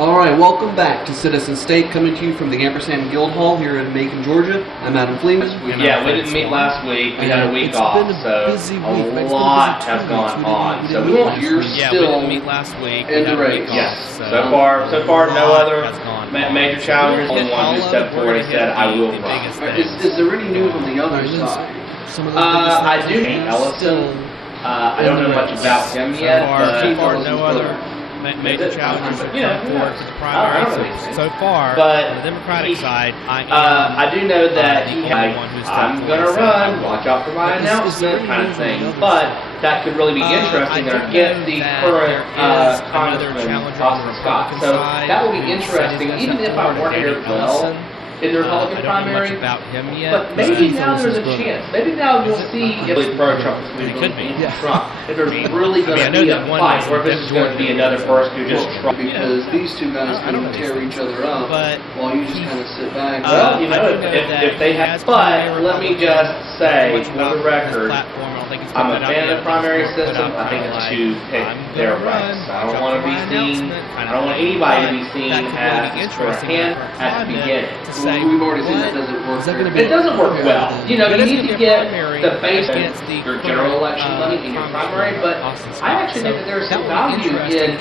Alright, welcome back to Citizen State, coming to you from the Ampersand Guild Hall here in Macon, Georgia. I'm Adam Fleeman. Yeah, we didn't meet last week. We had a week off, so a lot has gone on. So we won't. You're still we didn't meet last week. In the race. Yes. So far, no other major challenges. Only one who stepped forward and said, "I will run." Is there any news on the other side? I do meet Ellison. I don't know much about him yet. So far, no other major challenges have come forward to the primary. So far, but on the Democratic side, I do know that I'm going to run, watch out for my announcement kind of thing. But that could really be interesting to get the current Congressman, Scott. So that will be interesting, even if I weren't here well in the Republican primary. But maybe now there's a chance. Maybe now you'll see if pro-Trump is going to be Trump. If there's really going to be a fight, or if this is going to be another person who just Trump. Because these two guys kind of tear each other up while you just kind of sit back. Well, you know, if they have. But let me just say, for the record, I'm a fan of the primary system. I think it's to pick their rights. I don't want to be seen. I don't want anybody to be seen as for a hand at the beginning. We've already seen that doesn't work. It doesn't work well. You know, you need to get the base your general election money in your primary, but I actually think that there's some value in.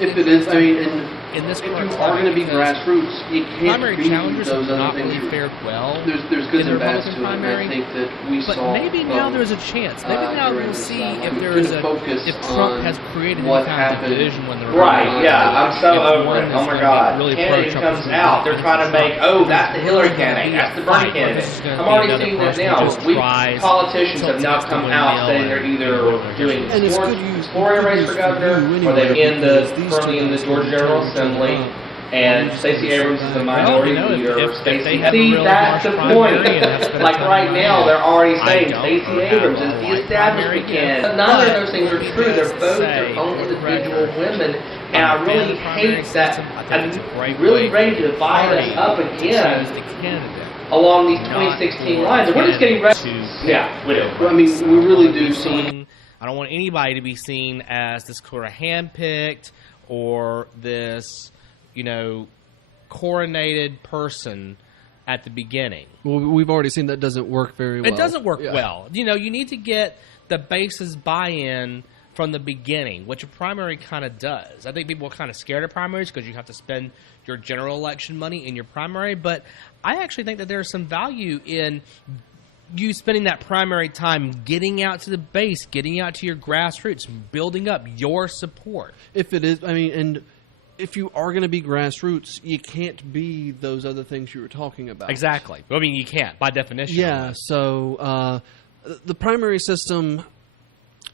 If it is, I mean, if you are going to be grassroots, you can't beat those other things. There's good and bad to it, and I think that we saw. But maybe now there's a chance. Maybe now we'll see if there's if Trump has created what any kind of happened. division when they're Right, yeah, I'm so over it. Oh my God. Candidate comes out, they're trying to make, that's the Hillary candidate, that's the Bernie candidate. I'm already seeing that now. Politicians have now come out saying they're either doing exploring a race for governor, or they're currently in the Georgia General Assembly, and Stacey Abrams is the minority leader. See, that's the point. Like right now, they're already saying Stacey Abrams is the establishment candidate. None of those things are true. They're both their own individual women, and I really hate that. I'm really ready to divide us up again along these 2016 lines. And we're just getting ready. Yeah, we do. I mean, we really do. So I don't want anybody to be seen as this sort of handpicked or this, coronated person at the beginning. Well, we've already seen that doesn't work very well. It doesn't work well. You need to get the base's buy-in from the beginning, which a primary kind of does. I think people are kind of scared of primaries because you have to spend your general election money in your primary, but I actually think that there's some value in you spending that primary time getting out to the base, getting out to your grassroots, building up your support. If it is, and if you are going to be grassroots, you can't be those other things you were talking about. Exactly. I mean, you can't, by definition. Yeah, so the primary system,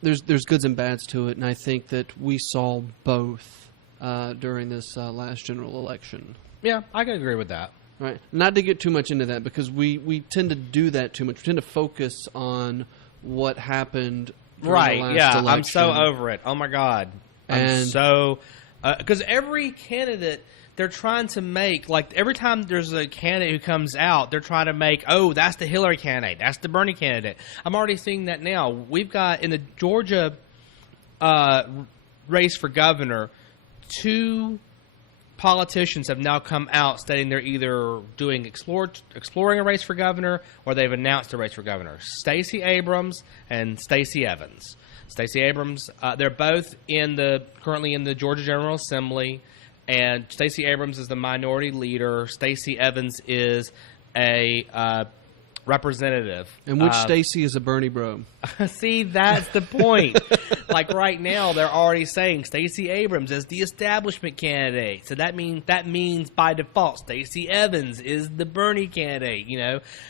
there's goods and bads to it, and I think that we saw both during this last general election. Yeah, I can agree with that. Right. Not to get too much into that, because we tend to do that too much. We tend to focus on what happened during the last election. I'm so over it. Oh, my God. Because every candidate, they're trying to make, like, every time there's a candidate who comes out, they're trying to make, that's the Hillary candidate, that's the Bernie candidate. I'm already seeing that now. We've got, in the Georgia race for governor, 2 politicians have now come out stating they're either doing exploring a race for governor, or they've announced a race for governor. Stacey Abrams and Stacey Evans. Stacey Abrams, they're both currently in the Georgia General Assembly, and Stacey Abrams is the minority leader. Stacey Evans is a representative. And which Stacey is a Bernie bro? See, that's the point. Like right now, they're already saying Stacey Abrams is the establishment candidate. So that means by default, Stacey Evans is the Bernie candidate.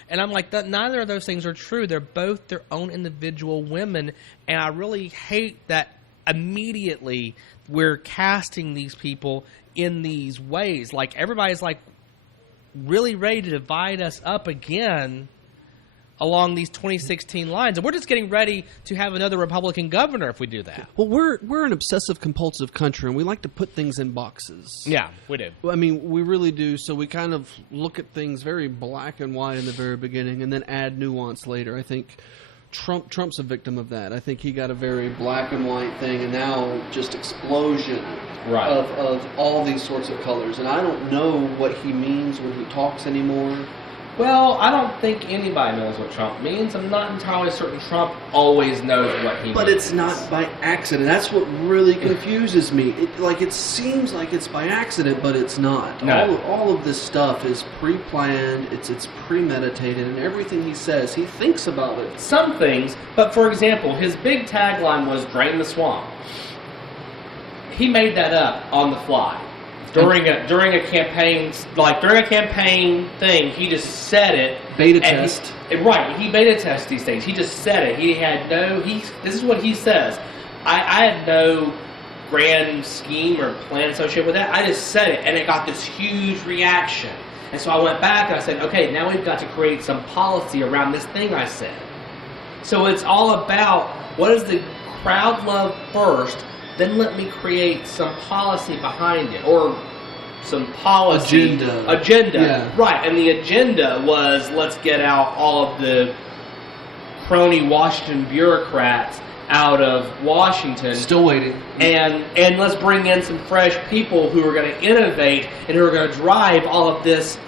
And I'm like, neither of those things are true. They're both their own individual women, and I really hate that immediately we're casting these people in these ways. Like everybody's like really ready to divide us up again along these 2016 lines, and we're just getting ready to have another Republican governor if we do that. Well, we're an obsessive-compulsive country, and we like to put things in boxes. Yeah, we do. I mean, we really do. So we kind of look at things very black and white in the very beginning, and then add nuance later. I think Trump's a victim of that. I think he got a very black and white thing, and now just explosion of all these sorts of colors. And I don't know what he means when he talks anymore. Well, I don't think anybody knows what Trump means. I'm not entirely certain Trump always knows what he means. But it's not by accident. That's what really confuses me. It seems like it's by accident, but it's not. No. All of this stuff is pre-planned, it's premeditated, and everything he says, he thinks about it. Some things, but for example, his big tagline was "Drain the Swamp." He made that up on the fly. During a campaign thing, he just said it. Beta test. He beta tested these things. He just said it. He had this is what he says. I had no grand scheme or plan associated with that. I just said it, and it got this huge reaction. And so I went back and I said, okay, now we've got to create some policy around this thing I said. So it's all about what does the crowd love first, then let me create some policy behind it, or some policy agenda. Yeah. Right, and the agenda was let's get out all of the crony Washington bureaucrats out of Washington. Still waiting. And let's bring in some fresh people who are going to innovate and who are going to drive all of this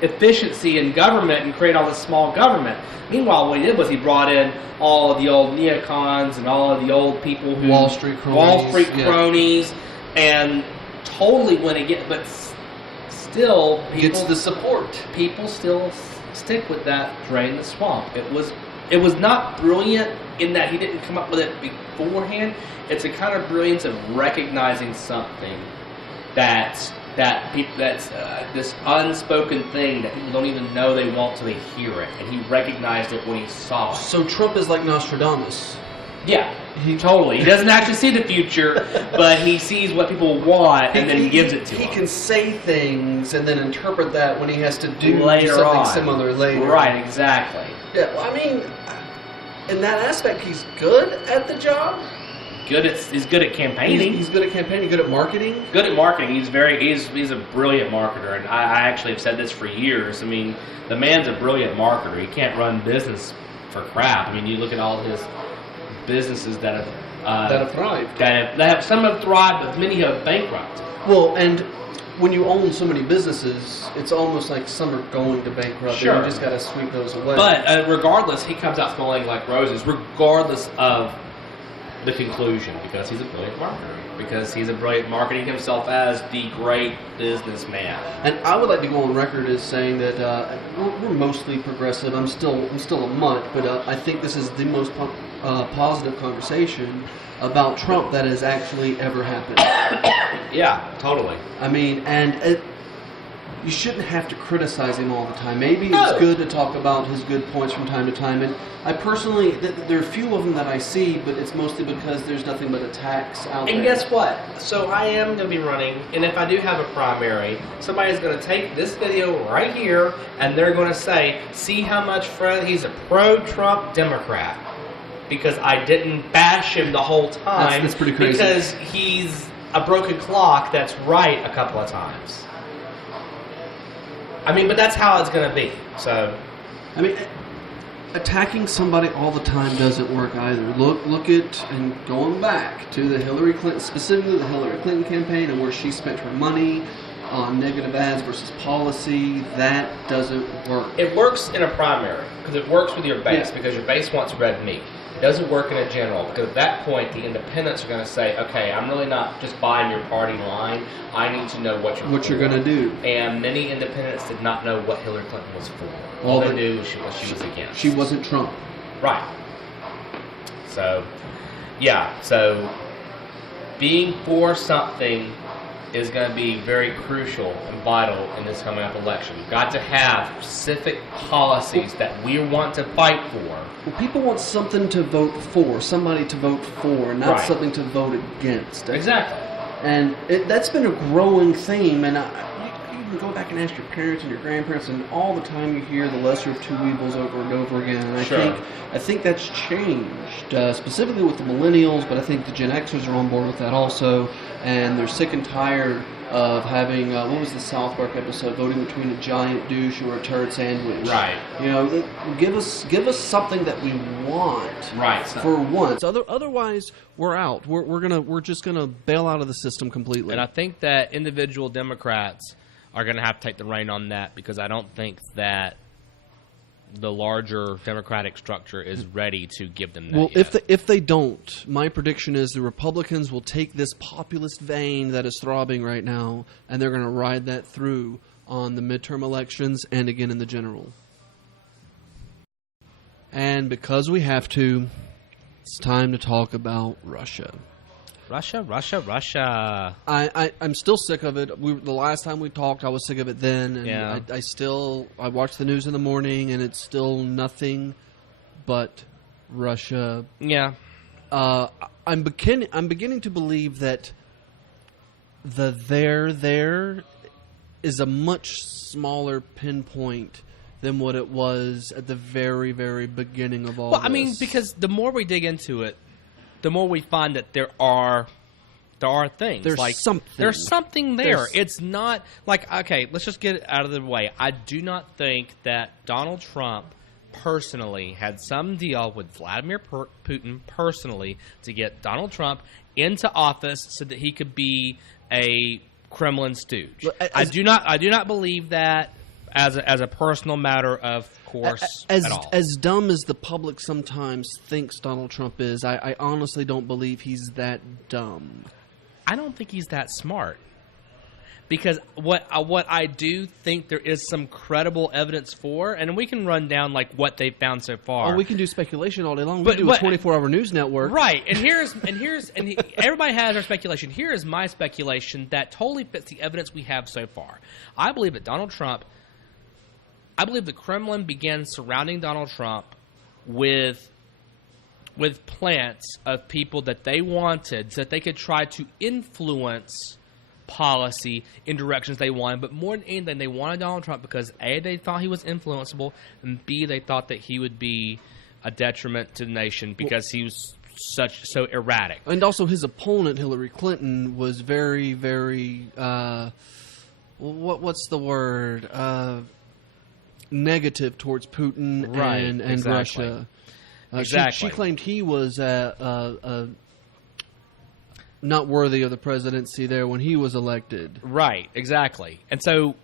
efficiency in government and create all this small government. Meanwhile, what he did was he brought in all of the old neocons and all of the old people who Wall Street cronies, and totally went against, but still people gets the support. People still stick with that drain the swamp. It was not brilliant in that he didn't come up with it beforehand. It's a kind of brilliance of recognizing something that's this unspoken thing that people don't even know they want till they hear it, and he recognized it when he saw it. So Trump is like Nostradamus. Yeah, he doesn't actually see the future, but he sees what people want and then gives it to them. He can say things and then interpret that when he has to do something similar later. Right, exactly. Yeah, well, I mean, in that aspect, he's good at the job. He's good at campaigning. He's good at campaigning. Good at marketing. Good at marketing. He's a brilliant marketer, and I actually have said this for years. I mean, the man's a brilliant marketer. He can't run business for crap. I mean, you look at all his businesses that have thrived. Some have thrived, but many have bankrupted. Well, and when you own so many businesses, it's almost like some are going to bankrupt. Sure. And you just got to sweep those away. But regardless, he comes out smelling like roses, regardless of the conclusion, because he's a brilliant marketer. Because he's a brilliant marketing himself as the great businessman. And I would like to go on record as saying that we're mostly progressive. I'm still a mutt, but I think this is the most positive conversation about Trump that has actually ever happened. Yeah, totally. I mean, you shouldn't have to criticize him all the time. Maybe it's good to talk about his good points from time to time. And I personally, there are a few of them that I see, but it's mostly because there's nothing but attacks out there. And guess what? So I am going to be running, and if I do have a primary, somebody's going to take this video right here, and they're going to say, see how much he's a pro-Trump Democrat. Because I didn't bash him the whole time. That's pretty crazy. Because he's a broken clock that's right a couple of times. I mean, but that's how it's going to be. So, I mean, attacking somebody all the time doesn't work either. Look at, and going back to the Hillary Clinton, specifically the Hillary Clinton campaign and where she spent her money on negative ads versus policy, that doesn't work. It works in a primary because it works with your base because your base wants red meat. It doesn't work in a general because at that point the independents are going to say, okay, I'm really not just buying your party line. I need to know what you're going to do. And many independents did not know what Hillary Clinton was for. All they knew was she was against. She wasn't Trump. Right. So, yeah. So, being for something is going to be very crucial and vital in this coming up election. We've got to have specific policies that we want to fight for. Well, people want something to vote for, somebody to vote for, not something to vote against. Exactly. And that's been a growing theme, and you can go back and ask your parents and your grandparents, and all the time you hear the lesser of two evils over and over again. And I think that's changed, specifically with the millennials, but I think the Gen Xers are on board with that also, and they're sick and tired of having, what was the South Park episode, voting between a giant douche or a turd sandwich. Right. Give us something that we want. Right. For once. Otherwise, we're out. We're just gonna bail out of the system completely. And I think that individual Democrats are going to have to take the rein on that, because I don't think that the larger Democratic structure is ready to give them that. Well, yet. if they don't, my prediction is the Republicans will take this populist vein that is throbbing right now, and they're going to ride that through on the midterm elections and again in the general. And because we have to, it's time to talk about Russia. Russia. I'm still sick of it. The last time we talked, I was sick of it then, and yeah. I watch the news in the morning, and it's still nothing but Russia. Yeah. I'm beginning to believe that the there is a much smaller pinpoint than what it was at the very, very beginning of all this. I mean, because the more we dig into it, the more we find that there are things. There's something. There's something there. It's not like, okay, let's just get it out of the way. I do not think that Donald Trump personally had some deal with Vladimir Putin personally to get Donald Trump into office so that he could be a Kremlin stooge. I do not believe that as a personal matter, of course, at all. As dumb as the public sometimes thinks Donald Trump is, I honestly don't believe he's that dumb. I don't think he's that smart. Because what I do think there is some credible evidence for, and we can run down like what they've found so far. Oh, we can do speculation all day long. We can do a 24-hour news network, right? And everybody has their speculation. Here is my speculation that totally fits the evidence we have so far. I believe that I believe the Kremlin began surrounding Donald Trump with plants of people that they wanted so that they could try to influence policy in directions they wanted. But more than anything, they wanted Donald Trump because A, they thought he was influenceable, and B, they thought that he would be a detriment to the nation because he was so erratic. And also his opponent, Hillary Clinton, was very, very what's the word? Negative towards Putin and exactly. Russia. Exactly. She claimed he was not worthy of the presidency there when he was elected. Right, exactly. And so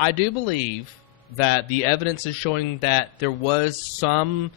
I do believe that the evidence is showing that there was some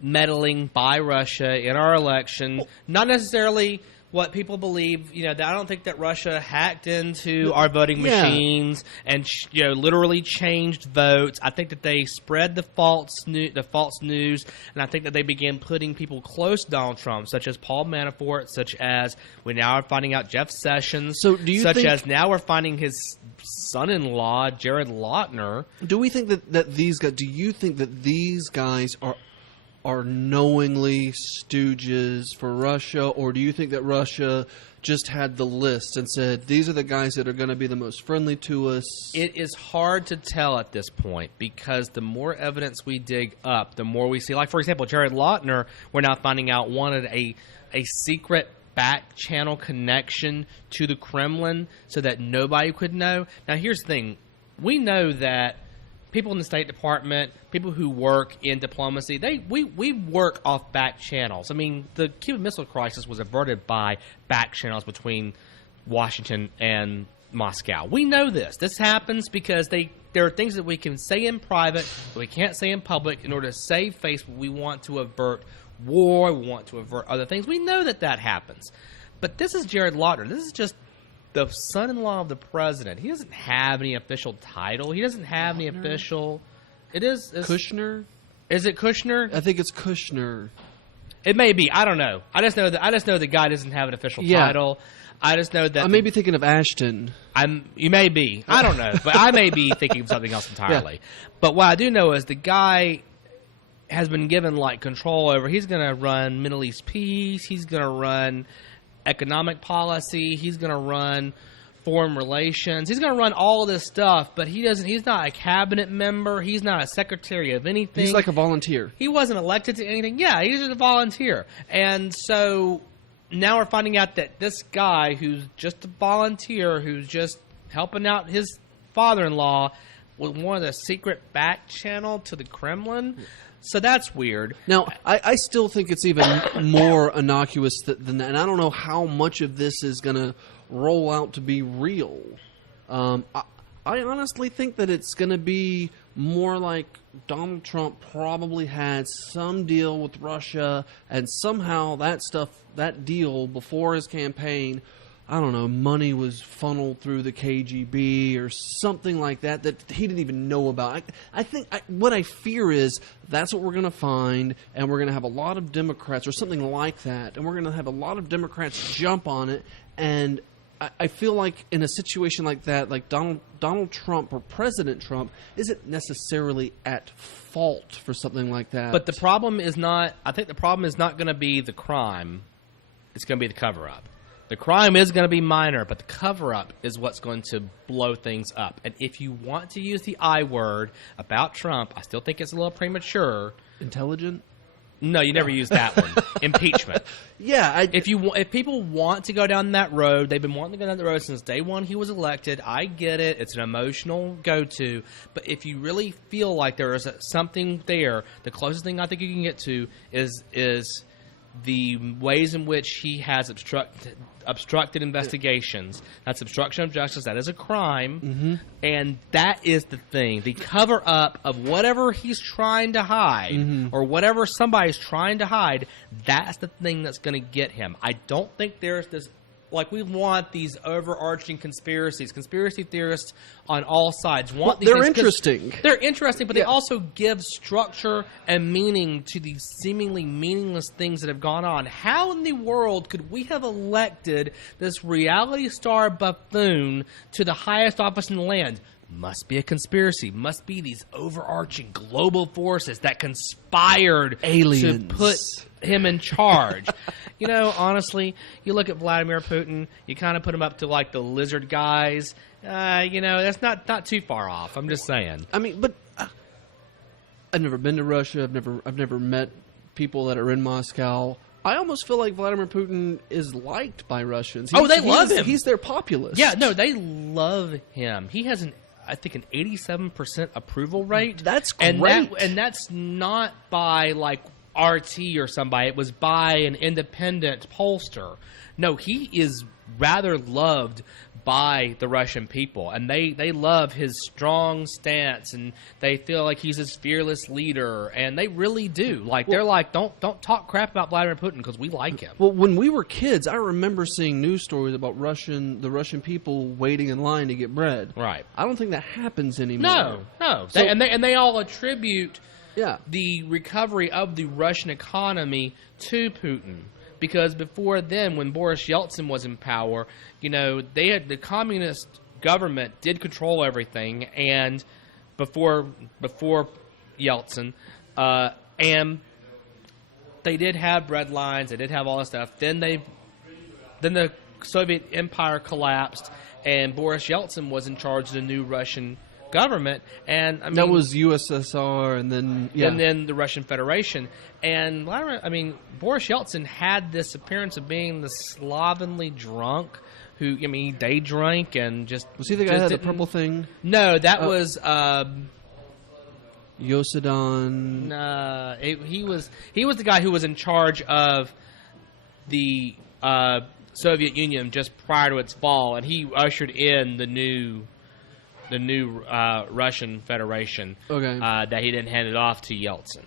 meddling by Russia in our election. Not necessarily what people believe, I don't think that Russia hacked into our voting machines and literally changed votes. I think that they spread the false news, and I think that they began putting people close to Donald Trump, such as Paul Manafort, such as we now are finding out Jeff Sessions, as now we're finding his son-in-law Jared Lautner. Do we think that these guys? Do you think that these guys are knowingly stooges for Russia, or do you think that Russia just had the list and said, these are the guys that are going to be the most friendly to us? It is hard to tell at this point because the more evidence we dig up, the more we see. Like, for example, Jared Lautner, we're now finding out, wanted a secret back channel connection to the Kremlin so that nobody could know. Now, here's the thing. We know that people in the State Department, people who work in diplomacy, we work off back channels. I mean, the Cuban Missile Crisis was averted by back channels between Washington and Moscow. We know this. This happens because there are things that we can say in private that we can't say in public in order to save face. We want to avert war. We want to avert other things. We know that happens. But this is Jared Lautner. This is just the son-in-law of the president. He doesn't have any official title. He doesn't have any official. It's Kushner. Is it Kushner? I think it's Kushner. It may be. I don't know. I just know the guy doesn't have an official title. I just know that I may be thinking of Ashton. You may be. I don't know, but I may be thinking of something else entirely. Yeah. But what I do know is the guy has been given control over. He's going to run Middle East peace. He's going to run economic policy. He's going to run foreign relations. He's going to run all of this stuff, but he's not a cabinet member. He's not a secretary of anything. He's like a volunteer. He wasn't elected to anything. Yeah, he's just a volunteer. And so now we're finding out that this guy who's just a volunteer, who's just helping out his father-in-law, was one of the secret back channel to the Kremlin. So that's weird. Now, I still think it's even more innocuous than that, and I don't know how much of this is going to roll out to be real. I honestly think that it's going to be more like Donald Trump probably had some deal with Russia, and somehow that deal before his campaign, I don't know, money was funneled through the KGB or something like that he didn't even know about. I think what I fear is that's what we're going to find, and we're going to have a lot of Democrats or something like that, and we're going to have a lot of Democrats jump on it, and I feel like in a situation like that, like Donald Trump or President Trump isn't necessarily at fault for something like that. But the problem is not – I think the problem is not going to be the crime. It's going to be the cover-up. The crime is going to be minor, but the cover-up is what's going to blow things up. And if you want to use the I word about Trump, I still think it's a little premature. Intelligent? No, you never use that one. Impeachment. Yeah. If people want to go down that road, they've been wanting to go down that road since day one he was elected. I get it. It's an emotional go-to. But if you really feel like there is something there, the closest thing I think you can get to is the ways in which he has obstructed investigations. That's obstruction of justice. That is a crime. Mm-hmm. And that is the thing. The cover-up of whatever he's trying to hide or whatever somebody's trying to hide, that's the thing that's going to get him. I don't think there's this... Like, we want these overarching conspiracies. Conspiracy theorists on all sides want these they're things interesting. They're interesting, but they also give structure and meaning to these seemingly meaningless things that have gone on. How in the world could we have elected this reality star buffoon to the highest office in the land? Must be a conspiracy. Must be these overarching global forces that conspired aliens to put him in charge. You know, honestly, you look at Vladimir Putin, you kind of put him up to like the lizard guys. You know, that's not too far off. I'm just saying. I mean, but I've never been to Russia. I've never met people that are in Moscow. I almost feel like Vladimir Putin is liked by Russians. They love him. He's their populist. Yeah, no, they love him. He has I think an 87% approval rate. That's great. And that's not by like RT or somebody. It was by an independent pollster. No, he is rather loved by the Russian people, and they love his strong stance, and they feel like he's this fearless leader, and they really do. Like, they're like, don't talk crap about Vladimir Putin because we like him. Well, when we were kids, I remember seeing news stories about the Russian people waiting in line to get bread. Right. I don't think that happens anymore. No. So, they all attribute yeah, the recovery of the Russian economy to Putin. Because before then, when Boris Yeltsin was in power, you know, the communist government did control everything, and before Yeltsin, and they did have bread lines, they did have all that stuff. Then the Soviet Empire collapsed, and Boris Yeltsin was in charge of the new Russian government, and I mean, that was USSR, and then the Russian Federation. And Boris Yeltsin had this appearance of being the slovenly drunk who, he day drank and just was he the guy that had the purple thing? No, that was Yosidon. He was the guy who was in charge of the Soviet Union just prior to its fall, and he ushered in the new Russian Federation. Okay. That he didn't hand it off to Yeltsin.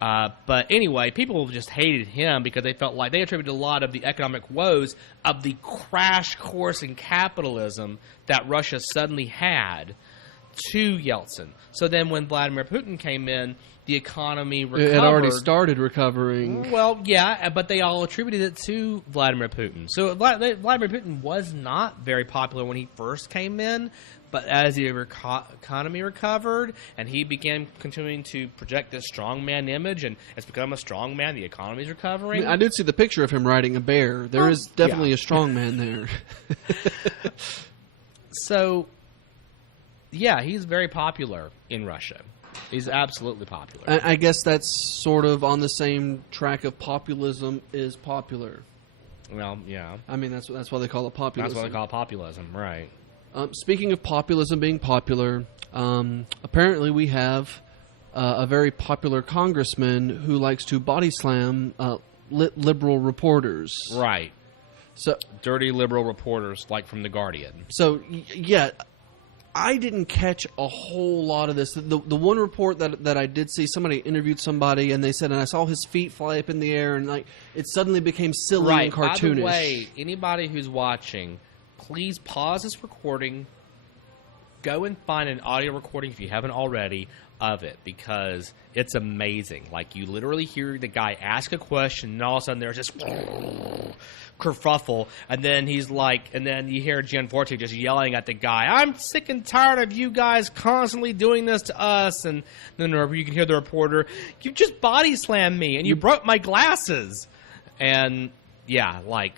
But anyway, people just hated him because they felt like they attributed a lot of the economic woes of the crash course in capitalism that Russia suddenly had to Yeltsin. So then when Vladimir Putin came in, the economy recovered. It had already started recovering. Well, yeah, but they all attributed it to Vladimir Putin. So Vladimir Putin was not very popular when he first came in, but as the economy recovered and he began continuing to project this strongman image, and it's become a strongman, the economy's recovering. I did see the picture of him riding a bear. There is definitely a strongman there. So, yeah, he's very popular in Russia. He's absolutely popular. I guess that's sort of on the same track of populism is popular. Well, yeah. I mean, that's why they call it populism. That's what they call it populism, right. Speaking of populism being popular, apparently we have a very popular congressman who likes to body slam liberal reporters. Right. So dirty liberal reporters like from The Guardian. So, yeah, I didn't catch a whole lot of this. The one report that I did see, somebody interviewed somebody, and they said, and I saw his feet fly up in the air, and like it suddenly became silly and cartoonish. By the way, anybody who's watching, please pause this recording, go and find an audio recording if you haven't already of it, because it's amazing. Like, you literally hear the guy ask a question, and all of a sudden there's just kerfuffle, and then he's like, and then you hear Gianforte just yelling at the guy, "I'm sick and tired of you guys constantly doing this to us." And then you can hear the reporter, "You just body slammed me, and you broke my glasses." And yeah, like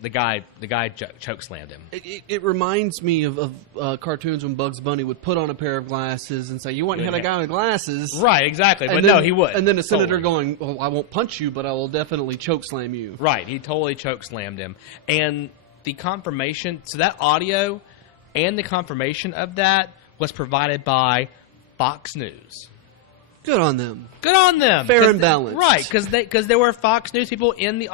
the guy chokeslammed him. It reminds me of cartoons when Bugs Bunny would put on a pair of glasses and say, "You want to hit a guy with glasses?" Right, exactly. But no, he would. And then a senator going, "Well, I won't punch you, but I will definitely chokeslam you." Right, he totally chokeslammed him. And the confirmation, so that audio and the confirmation of that was provided by Fox News. Good on them. Good on them. Fair and balanced. Right, because there were Fox News people in the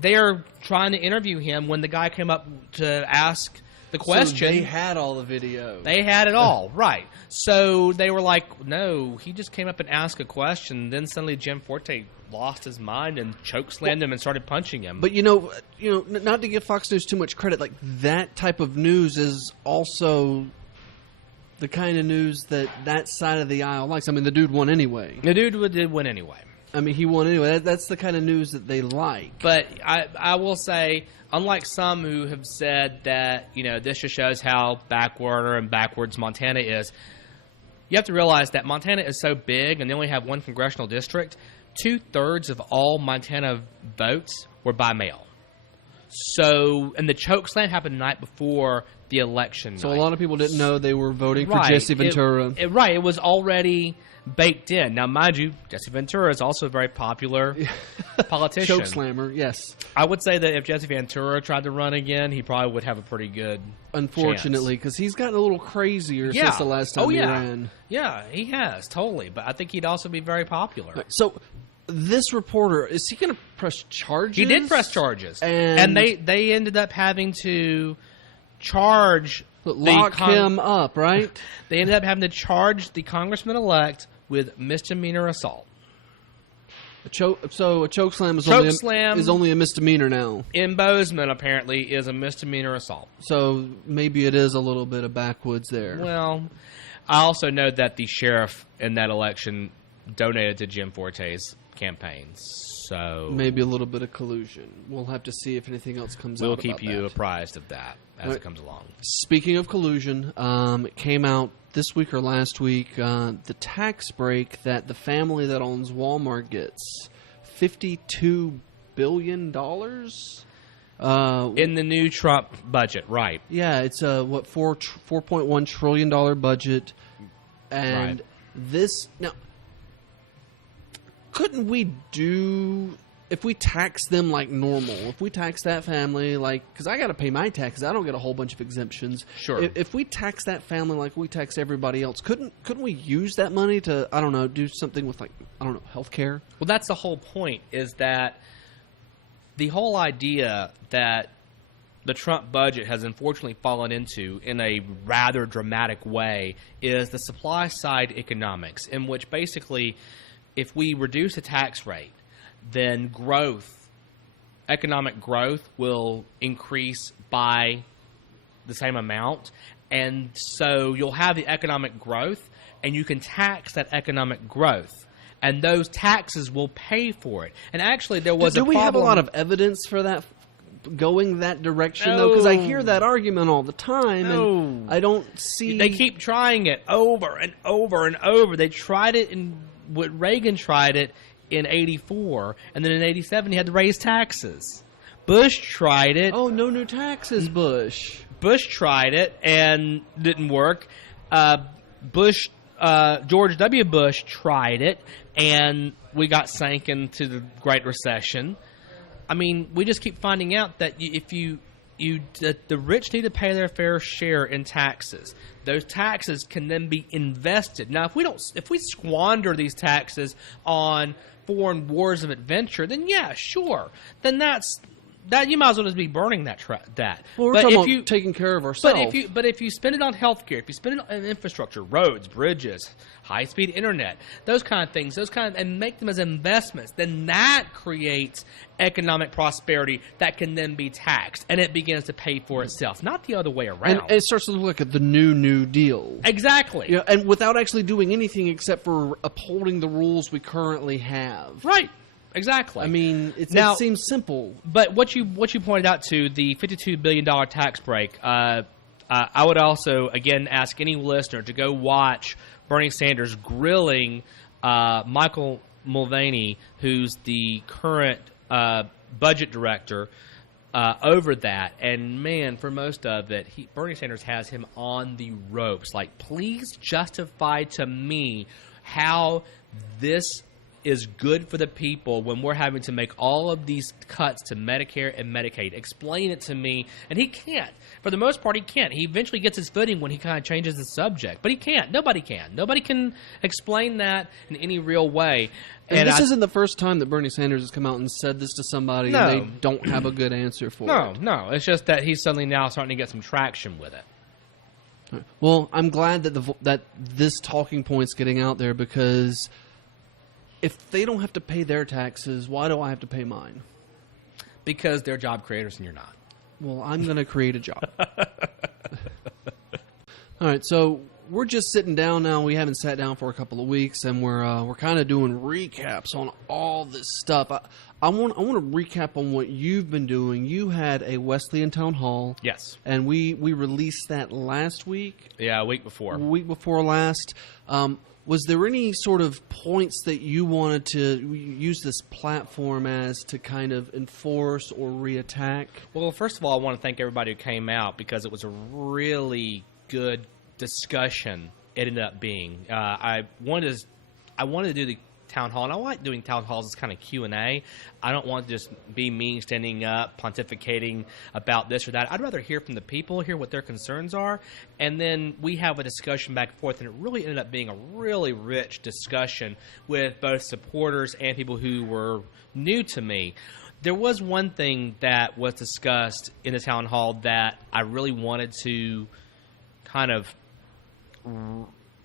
they are trying to interview him when the guy came up to ask the question. So they had all the video. They had it all, right. So they were like, "No, he just came up and asked a question." Then suddenly Gianforte lost his mind and chokeslammed him and started punching him. But you know, not to give Fox News too much credit, like that type of news is also the kind of news that side of the aisle likes. I mean, the dude won anyway. The dude did win anyway. I mean, he won anyway. That's the kind of news that they like. But I will say, unlike some who have said that, this just shows how backwards Montana is, you have to realize that Montana is so big and they only have one congressional district. 2/3 of all Montana votes were by mail. So, and the chokeslam happened the night before the election So night. a lot of people didn't know they were voting for Jesse Ventura. It was already baked in. Now, mind you, Jesse Ventura is also a very popular politician. Chokeslammer, yes. I would say that if Jesse Ventura tried to run again, he probably would have a pretty good Unfortunately, because he's gotten a little crazier since the last time he ran. Yeah, he has, totally. But I think he'd also be very popular. Right, so this reporter, is he going to press charges? He did press charges. And they ended up having to charge... Lock him up, right? They ended up having to charge the congressman-elect with misdemeanor assault. So a chokeslam is only a misdemeanor now. In Bozeman, apparently, is a misdemeanor assault. So maybe it is a little bit of backwoods there. Well, I also know that the sheriff in that election donated to Gianforte's campaign. So maybe a little bit of collusion. We'll have to see if anything else comes out. We'll keep you apprised of that as it comes along. Speaking of collusion, it came out this week or last week, the tax break that the family that owns Walmart gets, $52 billion? In the new Trump budget, right. Yeah, it's a, $4.1 trillion budget. And this... Now, couldn't we do... If we tax them like normal, if we tax that family like... Because I got to pay my taxes. I don't get a whole bunch of exemptions. Sure. If we tax that family like we tax everybody else, couldn't we use that money to, I don't know, do something with health care? Well, that's the whole point, is that the whole idea that the Trump budget has unfortunately fallen into in a rather dramatic way is the supply side economics, in which basically if we reduce the tax rate, then economic growth will increase by the same amount. And so you'll have the economic growth, and you can tax that economic growth. And those taxes will pay for it. And actually, there was a problem. Do we have a lot of evidence for that going that direction, though? Because I hear that argument all the time, and I don't see... They keep trying it over and over and over. They tried it Reagan tried it in 84, and then in 87 he had to raise taxes. Bush tried it. Oh, no new taxes, Bush. Bush tried it and didn't work. George W. Bush tried it, and we got sank into the Great Recession. I mean, we just keep finding out that the rich need to pay their fair share in taxes. Those taxes can then be invested. Now, if we squander these taxes on foreign wars of adventure, then yeah, sure. Then that you might as well just be burning that. Well, we're talking about taking care of ourselves. But if you spend it on healthcare, if you spend it on infrastructure, roads, bridges, high-speed internet, those kind of things, and make them as investments, then that creates economic prosperity that can then be taxed, and it begins to pay for itself, not the other way around. And it starts to look like the New Deal. Exactly. You know, and without actually doing anything except for upholding the rules we currently have. Right. Exactly. I mean, it seems simple. But what you pointed out to the $52 billion tax break, I would also, again, ask any listener to go watch Bernie Sanders grilling Michael Mulvaney, who's the current budget director, over that. And, man, for most of it, Bernie Sanders has him on the ropes. Like, please justify to me how this is good for the people when we're having to make all of these cuts to Medicare and Medicaid. Explain it to me. And he can't. For the most part, he can't. He eventually gets his footing when he kind of changes the subject. But he can't. Nobody can. Nobody can explain that in any real way. And this isn't the first time that Bernie Sanders has come out and said this to somebody and they don't have a good answer for it. No. It's just that he's suddenly now starting to get some traction with it. Well, I'm glad that this talking point's getting out there, because if they don't have to pay their taxes, why do I have to pay mine? Because they're job creators and you're not. Well, I'm going to create a job. All right, so we're just sitting down now. We haven't sat down for a couple of weeks, and we're kind of doing recaps on all this stuff. I want to recap on what you've been doing. You had a Wesleyan Town Hall. Yes. And we released that last week. Yeah, a week before. Week before last. Was there any sort of points that you wanted to use this platform as to kind of enforce or reattack? Well, first of all, I want to thank everybody who came out, because it was a really good discussion it ended up being. I wanted to do the town hall, and I like doing town halls as kind of Q&A. I don't want to just be me standing up pontificating about this or that. I'd rather hear from the people, hear what their concerns are, and then we have a discussion back and forth, and it really ended up being a really rich discussion with both supporters and people who were new to me. There was one thing that was discussed in the town hall that I really wanted to kind of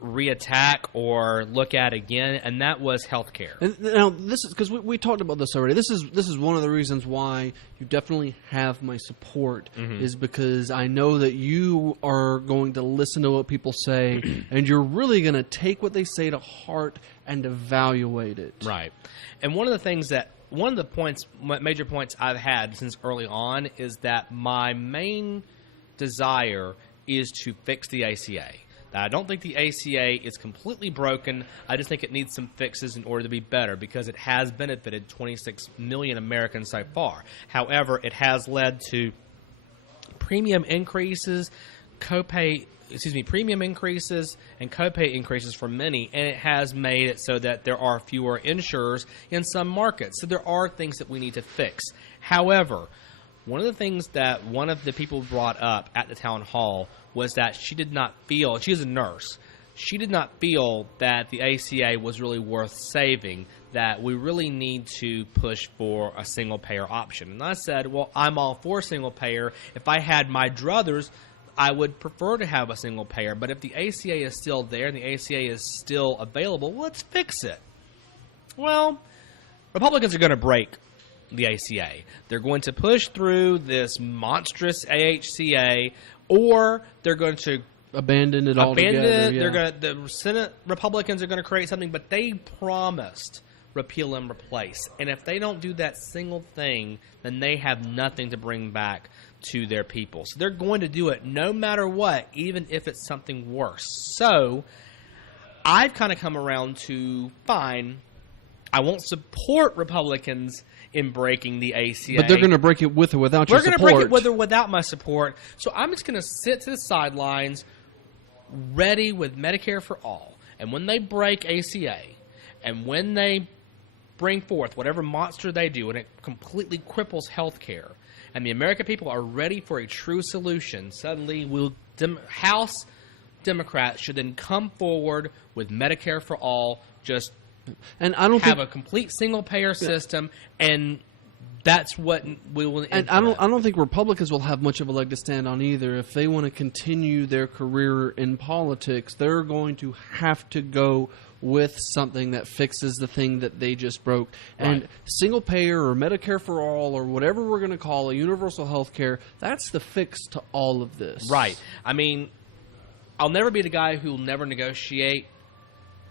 reattack or look at again, and that was healthcare. And now, this is because we talked about this already. This is one of the reasons why you definitely have my support, is because I know that you are going to listen to what people say, and you're really going to take what they say to heart and evaluate it. Right. And one of the major points I've had since early on is that my main desire is to fix the ACA. Now, I don't think the ACA is completely broken. I just think it needs some fixes in order to be better, because it has benefited 26 million Americans so far. However, it has led to premium increases and copay increases for many, and it has made it so that there are fewer insurers in some markets. So there are things that we need to fix. However, one of the things that one of the people brought up at the town hall was that she did not feel, she's a nurse, she did not feel that the ACA was really worth saving, that we really need to push for a single-payer option. And I said, well, I'm all for single-payer. If I had my druthers, I would prefer to have a single-payer. But if the ACA is still there and the ACA is still available, let's fix it. Well, Republicans are going to break the ACA. They're going to push through this monstrous AHCA, or they're going to abandon it altogether. Yeah. The Senate Republicans are going to create something, but they promised repeal and replace. And if they don't do that single thing, then they have nothing to bring back to their people. So they're going to do it no matter what, even if it's something worse. So I've kind of come around to, fine, I won't support Republicans in breaking the ACA. But they're going to break it with or without your support. We're going to break it with or without my support. So I'm just going to sit to the sidelines, ready with Medicare for all. And when they break ACA, and when they bring forth whatever monster they do, and it completely cripples health care, and the American people are ready for a true solution, suddenly House Democrats should then come forward with Medicare for all, just and I don't have a complete single-payer system, and that's what we will. And I don't think Republicans will have much of a leg to stand on either. If they want to continue their career in politics, they're going to have to go with something that fixes the thing that they just broke. And single payer or Medicare for all or whatever we're going to call it, universal health care, that's the fix to all of this. Right. I mean, I'll never be the guy who will never negotiate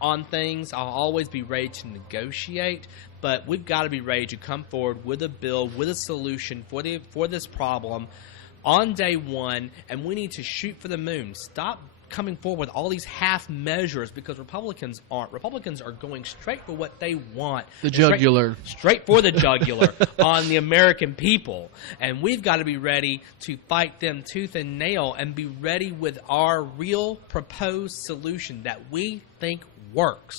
on things. I'll always be ready to negotiate, but we've got to be ready to come forward with a bill, with a solution for this problem on day one, and we need to shoot for the moon. Stop coming forward with all these half measures, because Republicans aren't. Republicans are going straight for what they want. The jugular. Straight for the jugular on the American people. And we've got to be ready to fight them tooth and nail and be ready with our real proposed solution that we think works.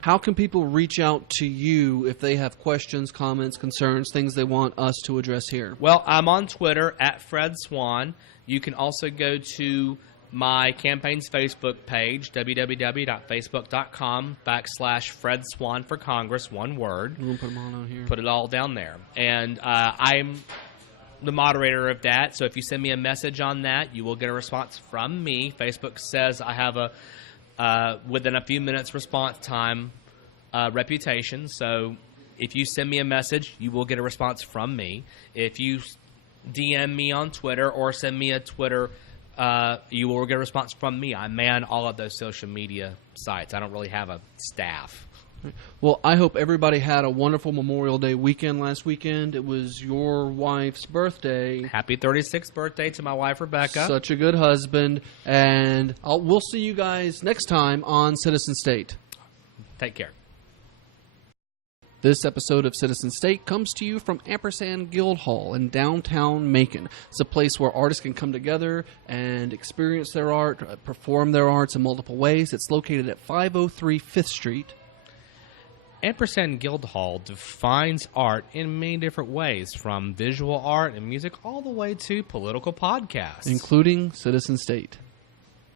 How can people reach out to you if they have questions, comments, concerns, things they want us to address here? Well, I'm on Twitter at Fred Swan. You can also go to my campaign's Facebook page, www.facebook.com/Fred Swan for Congress, one word. We'll put them all down here. Put it all down there. And I'm the moderator of that, so if you send me a message on that, you will get a response from me. Facebook says I have a within a few minutes response time reputation, so if you send me a message, you will get a response from me. If you DM me on Twitter or send me a Twitter, you will get a response from me. I man all of those social media sites. I don't really have a staff. Well, I hope everybody had a wonderful Memorial Day weekend last weekend. It was your wife's birthday. Happy 36th birthday to my wife, Rebecca. Such a good husband. And we'll see you guys next time on Citizen State. Take care. This episode of Citizen State comes to you from Ampersand Guild Hall in downtown Macon. It's a place where artists can come together and experience their art, perform their arts in multiple ways. It's located at 503 5th Street. Ampersand Guild Hall defines art in many different ways, from visual art and music all the way to political podcasts, including Citizen State.